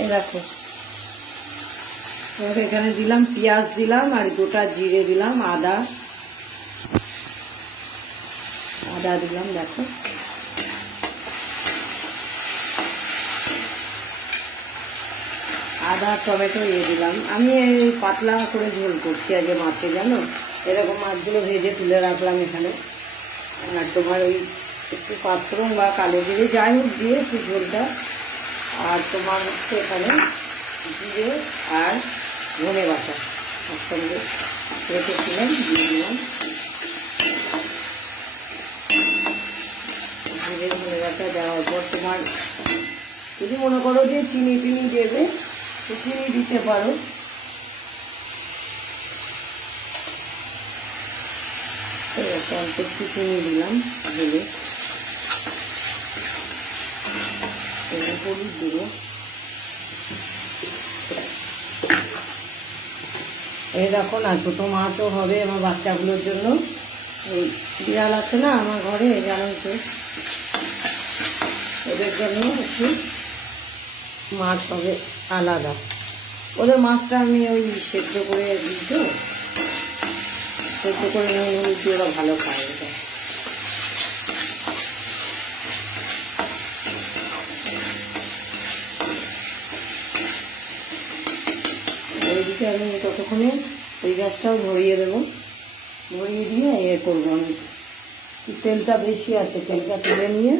এই দেখো, এখানে দিলাম পেঁয়াজ দিলাম আর গোটা জিরে দিলাম, আদা দিলাম। দেখো আদা টমেটো দিলাম। আমি এই পাতলা করে ঝোল করছি আজকে মাছে, জানো, এরকম মাছগুলো ভেজে তুলে রাখলাম এখানে। আর তোমার ওই একটু পাঁচফোড়ন বা কালো জিরে যাই হোক দিয়ে একটু ঝোলটা, আর তোমার হচ্ছে এখানে জিরে আর ধনে বাটা একসঙ্গে রেখেছিলাম, দিয়ে দিলাম। জিরে ধনে বাটা দেওয়ার পর তোমার যদি মনে করো যে চিনি টিনি দেবে তো চিনি দিতে পারো। অল্প একটু চিনি দিলাম, ঢেলে হলুদ দেবো। এই দেখো না, ছোটো মাছও হবে আমার বাচ্চাগুলোর জন্য। ওই বিড়াল আছে না আমার ঘরে, জানোই তো, ওদের জন্য একটু মাছ হবে আলাদা। ওদের মাছটা আমি ওই সেদ্ধ করে দিই, তো সেদ্ধ করে নুন হলুদ দিয়ে ওরা ভালো খায় এটা। ওইদিকে আমি ততক্ষণে ওই গ্যাসটাও ধরিয়ে দেবো, ধরিয়ে দিয়ে করবো আমি। তেলটা বেশি আছে, তেলটা তুলে নিয়ে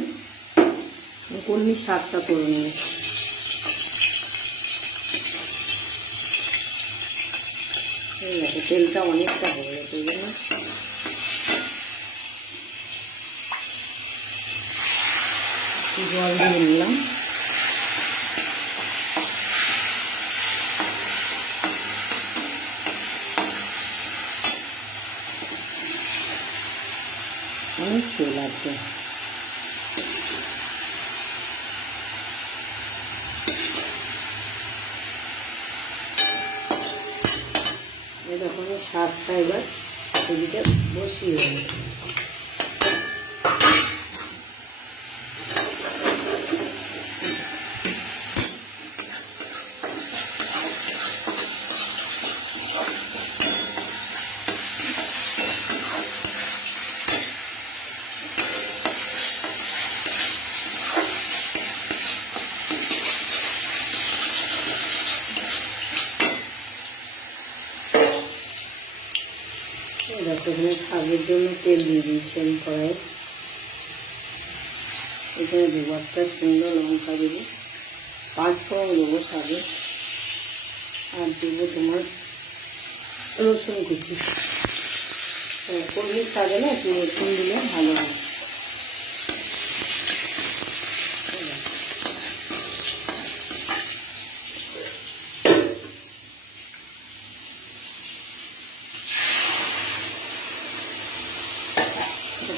কলমি শাকটা করে নিয়ে। এই দেখো তেলটা অনেকটা হয়ে গেছে, ওই জন্য জল দিয়ে নিলাম। অনেক তেল আছে। এরকম শাকটা এবার এদিকে বসিয়ে দেবো। এখানে শাকের জন্য তেল দিয়ে দিয়েছি আমি কড়াই। এখানে দেবো একটা সুন্দর লঙ্কা দেবো, 5 ফোড়ন দেবো শাকে, আর দেবো তোমার রসুন কুচি। কলমির শাকে না একটু রসুন দিলে ভালো হয়।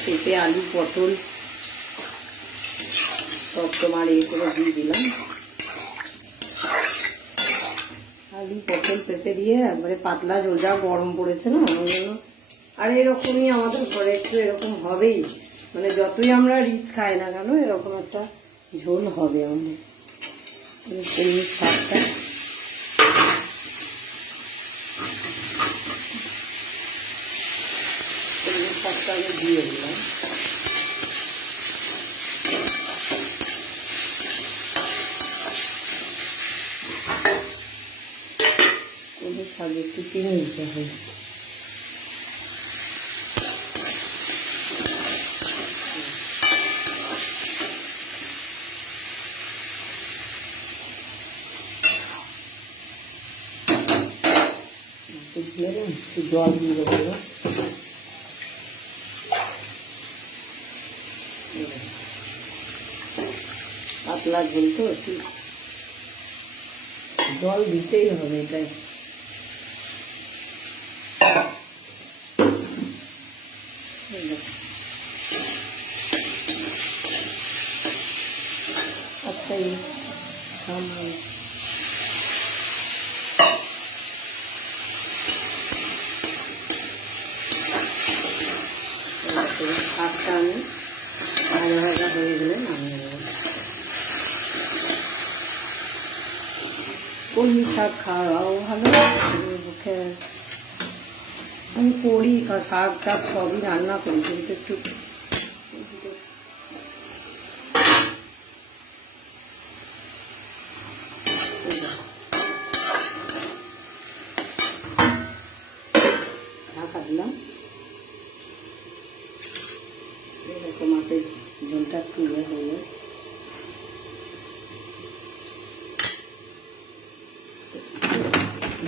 পেঁপে আলু পটল সব তোমার করে দিয়ে দিলাম। আলু পটল পেঁপে দিয়ে একবারে পাতলা ঝোল, যা গরম পড়েছে না ওই জন্য। আর এরকমই আমাদের ঘরে একটু এরকম হবেই, মানে যতই আমরা রিচ খাই না কেন এরকম একটা ঝোল হবে আমাদের। কলমির শাকটা আমি দিয়ে দিলাম। কলমির শাকে একটু চিনি দিতে হবে। একটু জল দিয়ে দেবো। পাতলা ঝোল তো একটু জল দিতেই হবে এটাই। আচ্ছা সামনে শাকটা আমি ভাজা ভাজা হয়ে গেলে নামিয়ে নেব। কলমি শাক খাওয়াও ভালো, পক্ষে আমি করি, শাক টাক সবই রান্না করি, কিন্তু একটু ঢাকা দিলাম। এরকম মাছের ঝোলটা একটু ইয়ে হয়ে যায়।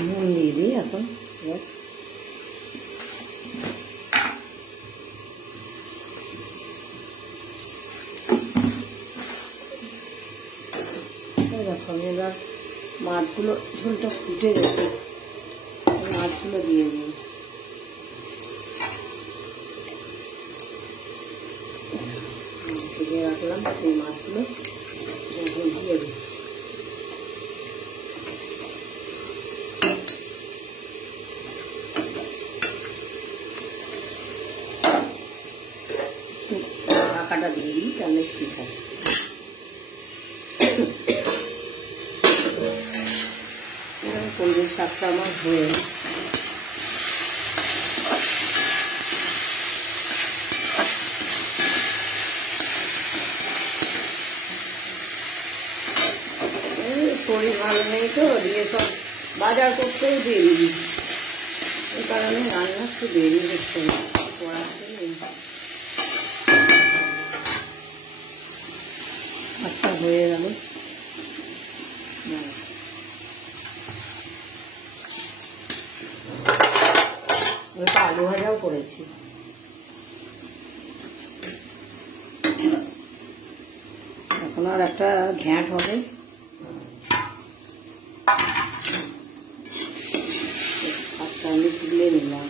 নুন দিয়ে দিই এখন। দেখো আমি এবার মাছগুলো, ঝোলটা ফুটে গেছে, মাছগুলো দিয়ে দিই। ভেজে রাখলাম সেই মাছগুলো দিয়ে দিচ্ছি। ঢাকাটা দিয়ে দিই, তাহলে ঠিক আছে। কলমির শাকটা আমার হয়ে শরীর ভালো নেই তো, দিয়ে সব বাজার করতেও দেরি, এই কারণে রান্না একটু দেরি হচ্ছে, পড়াতে নেই। আচ্ছা হয়ে গেল। ওটা আলু ভাজাও করেছি। এখন আর একটা ঘ্যাঁট হবে, ভাতটা আমি তুলে নিলাম।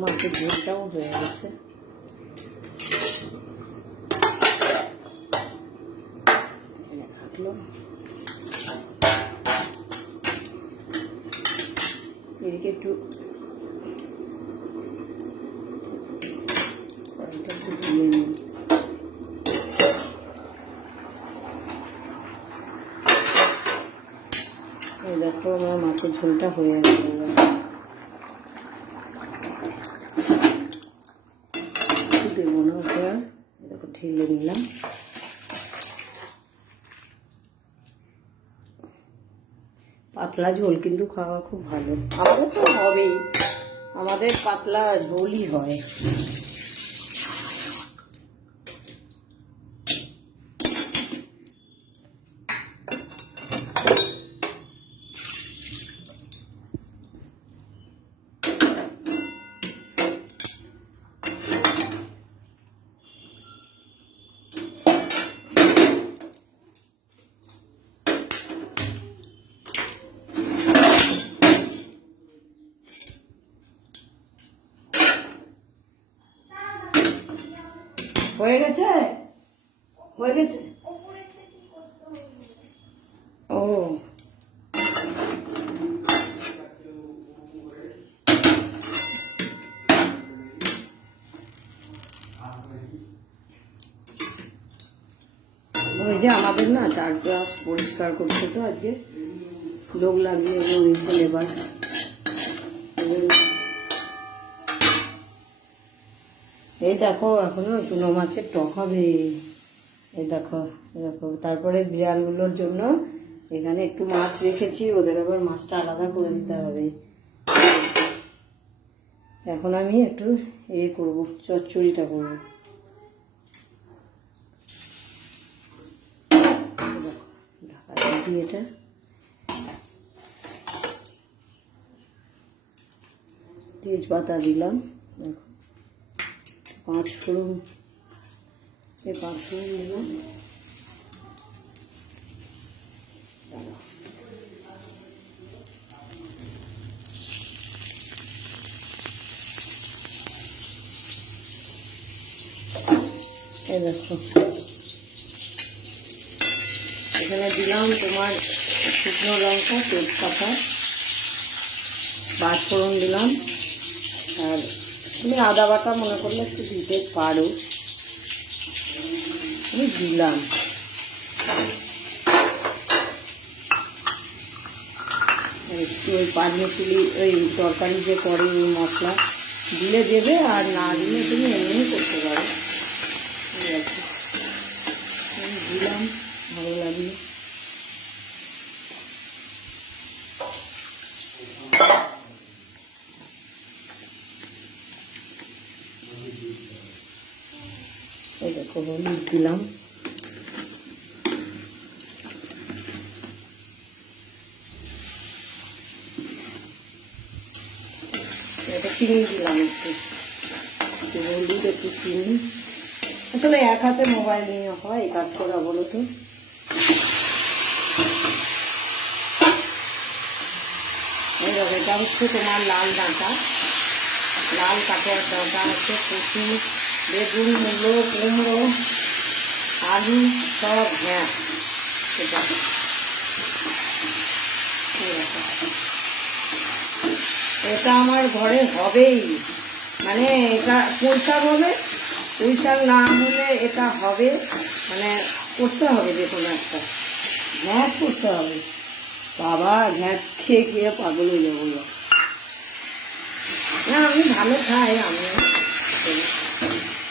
মাছের ঝোলটাও হয়ে গেছে। এদিকে একটু তুলে নিই। দেখো আমার মাছের ঝোলটা হয়ে গেছে। দেবো না ওটা, দেখো ঢেলে নিলাম। পাতলা ঝোল কিন্তু খাওয়া খুব ভালো, আমাদের তো হবেই, আমাদের পাতলা ঝোলই হয়। হয়ে গেছে, হয়ে গেছে। ও ওই যে আমাদের না চারপাশ পরিষ্কার করছে তো, আজকে লোক লাগিয়ে নিচ্ছে লেবার। এই দেখো এখনো চুনো মাছের টক হবে, এই দেখো দেখো। তারপরে বিড়ালগুলোর জন্য এখানে একটু মাছ রেখেছি, ওদের আবার মাছটা আলাদা করে দিতে হবে। এখন আমি একটু করবো, চচ্চড়িটা করবো। ঢাকা দিয়ে এটা তেজপাতা দিলাম, দেখো 5 ফোড়ন, এই 5 ফোড়ন দিলাম। এই দেখো এখানে দিলাম তোমার শুকনো লঙ্কা, তেজপাতা, পাঁচফোড়ন দিলাম। আর তুমি আদা বাটা মনে করলে একটু দিতে পারো, আমি দিলাম। একটু ওই পানিপুরি ওই তরকারি যে করে ওই মশলা দিলে দেবে, আর না দিলে তুমি এমনি করতে পারো। ঠিক আছে, আমি দিলাম, ভালো লাগলো। এই দেখো হলুদ দিলাম, এটা চিনি দিলাম, একটু হলুদ, একটু চিনি। আসলে এক হাতে মোবাইল নিয়ে হয় এই কাজ করা, বলো তো। এই দেখো এটা হচ্ছে তোমার লাল ডাঁটা, লাল কাটোয়ার ডাঁটা হচ্ছে কচু, বেগুন, মূলো, কুমড়ো, আলু সব। হ্যাঁ এটা এটা আমার ঘরে হবেই, মানে এটা পুঁই শাক হবে, পুঁই শাক না হলে এটা হবে, মানে করতে হবে যে কোনো একটা ঘ্যাঁট করতে হবে। বাবা ঘ্যাঁট খেয়ে খেয়ে পাগল হয়ে যাবো। না আমি ভালো খাই, আমি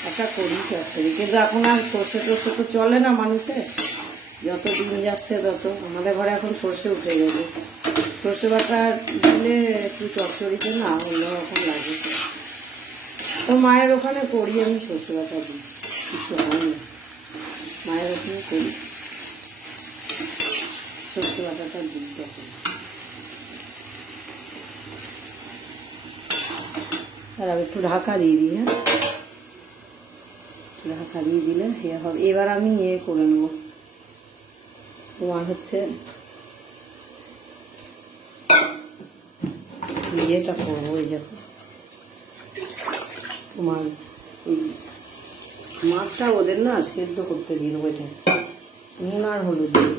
একটা করি চচ্চড়ি, কিন্তু এখন আর সর্ষে টর্ষে তো চলে না মানুষের, যত দিন যাচ্ছে তত। আমাদের ঘরে এখন সর্ষে উঠে গেছে, সর্ষে বাটা দিলে একটু চচ্চড়িতে না অন্যরকম লাগে। তো মায়ের ওখানে করি আমি সর্ষে বাটা দিই, কিছু হয় না, মায়ের ওখানে করি সর্ষে বাটাটা দিই তখন। আর আমি একটু ঢাকা দিয়ে দিই। হ্যাঁ ঢাকা দিয়ে দিলে ইয়ে হবে। এবার আমি ইয়ে করে নেব, তোমার হচ্ছে ইয়েটা করবো, ওই যখন তোমার ওই মাছটা ওদের না সেদ্ধ করতে দিয়ে দেবো, এটা নুন আর হলুদ দিয়ে।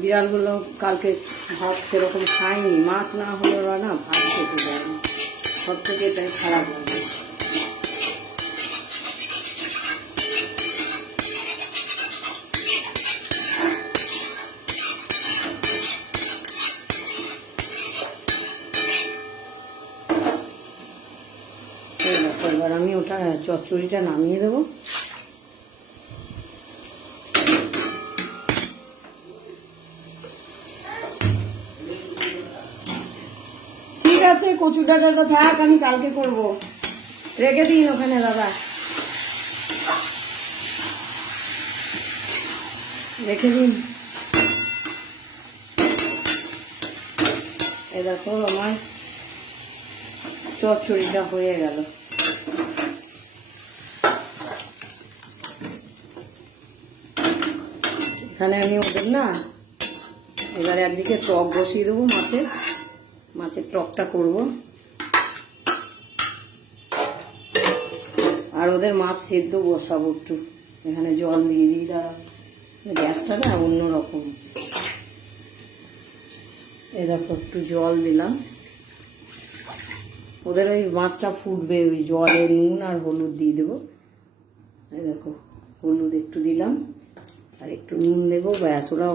বিড়ালগুলো কালকে ভাত সেরকম খায়নি, মাছ না হলে ওরা না ভাত খেতে যায় না, সব থেকে এটাই খারাপ লাগে। এবার আমি ওটা চচ্চড়িটা নামিয়ে দেবো। ঠিক আছে, কচু ডাঁটাটা থাক, আমি কালকে করব, রেখে দিন ওখানে দাদা, রেখে দিন। এ দেখো আমার চচ্চড়িটা হয়ে গেল। এখানে আমি ওদের না এবারে একদিকে টক বসিয়ে দেবো, মাছের টকটা করব, আর ওদের মাছ সেদ্ধ বসাবো একটু। এখানে জল দিয়ে দিই, দাঁড়া, গ্যাসটা না অন্যরকম। এই দেখো একটু জল দিলাম, ওদের ওই মাছটা ফুটবে, ওই জলে নুন আর হলুদ দিয়ে দেবো। এই দেখো হলুদ একটু দিলাম আর একটু নুন দেবো, ব্যাস, ওরা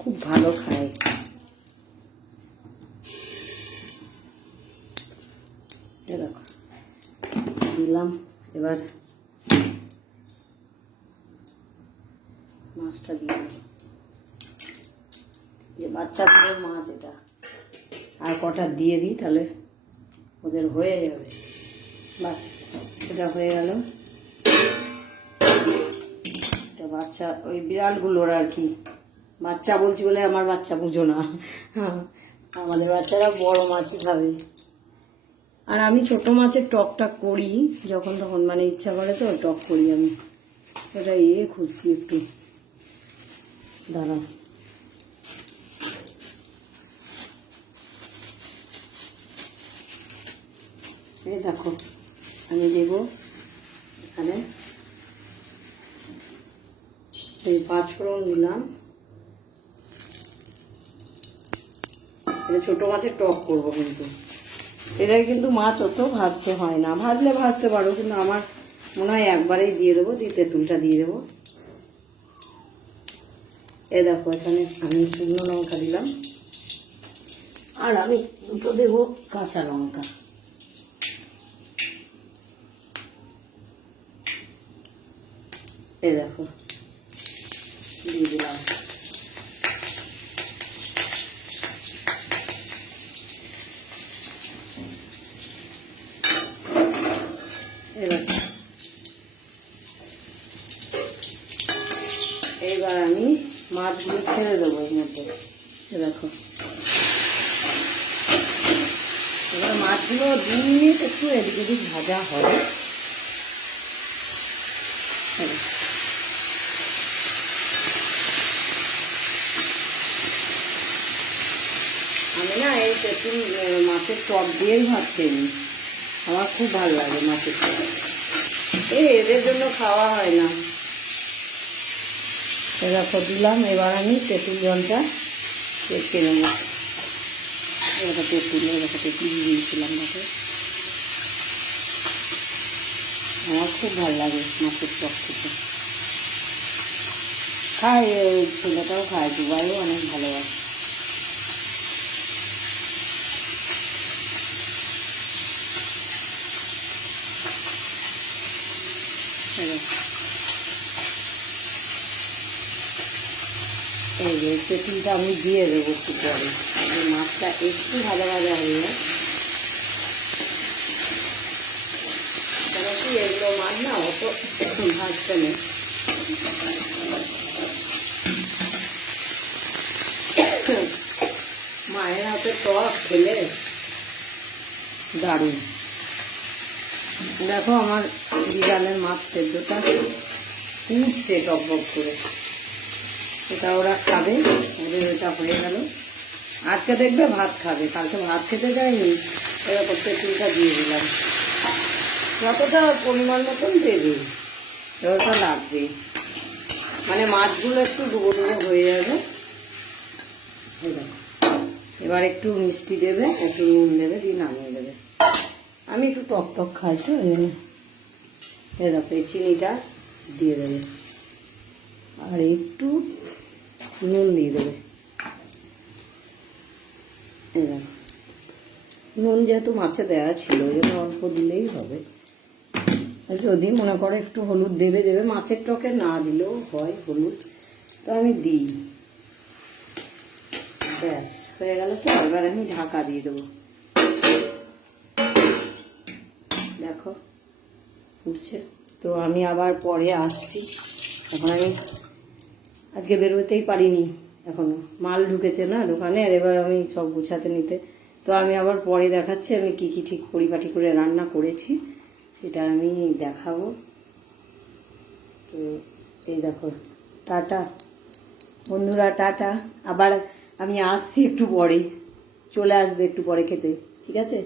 খুব ভালো খায়। এই দেখো দিলাম, এবার মাছটা দিলাম, যে বাচ্চাগুলোর মাছ এটা, আর কটা দিয়ে দিই তাহলে ওদের হয়ে যাবে। বাস এটা হয়ে গেল। এটা বাচ্চা ওই বিড়ালগুলোর আর কি, বাচ্চা বলছি বলে আমার বাচ্চা বুঝো না, হ্যাঁ আমাদের বাচ্চারা বড় মাছই খাবে। আর আমি ছোট মাছের টকটা করি যখন তখন, মানে ইচ্ছা করে তো টক করি আমি। ওটা খুঁজছি একটু, দাঁড়াও। এই দেখো আমি দেবো এখানে এই 5 ফোড়ন দিলাম। এটা ছোটো মাছের টক করবো, কিন্তু এটাই কিন্তু মাছ অত ভাজতে হয় না, ভাজলে ভাজতে পারো, কিন্তু আমার মনে হয় একবারেই দিয়ে দেবো, দিয়ে তেঁতুলটা দিয়ে দেবো। এ দেখো এখানে আমি শুকনো লঙ্কা দিলাম, আর আমি দুটো দেবো কাঁচা লঙ্কা। এ দেখো দিয়ে দিলাম। এইবার আমি মাছগুলো ছেড়ে দেবো এর মধ্যে। দেখো এবার মাছগুলো 2 মিনিট একটু এদিক ওদিক ভাজা হবে। আমি না এই তেঁতুল মাছের টক দিয়েই ভাত খেয়ে নিই, আমার খুব ভালো লাগে মাছের টক। এদের জন্য খাওয়া হয় না। দেখো দিলাম, এবার আমি তেঁতুল জলটা চেপে নেবো। এবার তেঁতুল দিয়েছিলাম তাকে, আমার খুব ভালো লাগে মাছের টক খেতে। খায়, ছেলেটাও খায়, দুবাইও অনেক ভালোবাসে। এই যে তেঁতুলটা আমি দিয়ে দেবো একটু পরে, মাছটা একটু ভাজা ভাজা হয়ে যায়। কেন কি এগুলো মাছ না অত ভাজতে নেই। মায়ের হাতে টক খেলে দারুণ। দেখো আমার বিড়ালের মাছ সেদ্ধটা উঠছে টকবক করে, এটা ওরা খাবে, ওদের এটা হয়ে গেল। আজকে দেখবে ভাত খাবে, কালকে ভাত খেতে যায়নি, এরকম তেঁতুলটা দিয়ে দিলাম। যতটা পরিমাণ মতন দেবে, ওটা লাগবে, মানে মাছগুলো একটু ডুবো ডুবো হয়ে যাবে। এবার একটু মিষ্টি দেবে, একটু নুন দেবে, দিয়ে নামিয়ে দেবে। আমি একটু টক টক খাই তো, এই দেখো এই চিনিটা দিয়ে দেবে, আর একটু নুন দিয়ে দেবে। এই দেখো নুন যেহেতু মাছে দেওয়া ছিল, ওই জন্য অল্প দিলেই হবে। যদি মনে করো একটু হলুদ দেবে, মাছের টকে না দিলেও হয় হলুদ, তো আমি দিই। ব্যাস হয়ে গেল। তো এবার আমি ঢাকা দিয়ে দেবো। দেখো ফুটছে, তো আমি আবার পরে আসছি। এখন আমি আজকে বেরোতেই পারিনি, এখনো মাল ঢুকেছে না দোকানে, আর এবার আমি সব গুছাতে নিতে। তো আমি আবার পরে দেখাচ্ছি আমি কি কি ঠিক পরিপাটি করে রান্না করেছি, সেটা আমি দেখাবো। তো এই দেখো, টাটা বন্ধুরা, টাটা। আবার আমি আসছি একটু পরে, চলে আসবে একটু পরে খেতে, ঠিক আছে?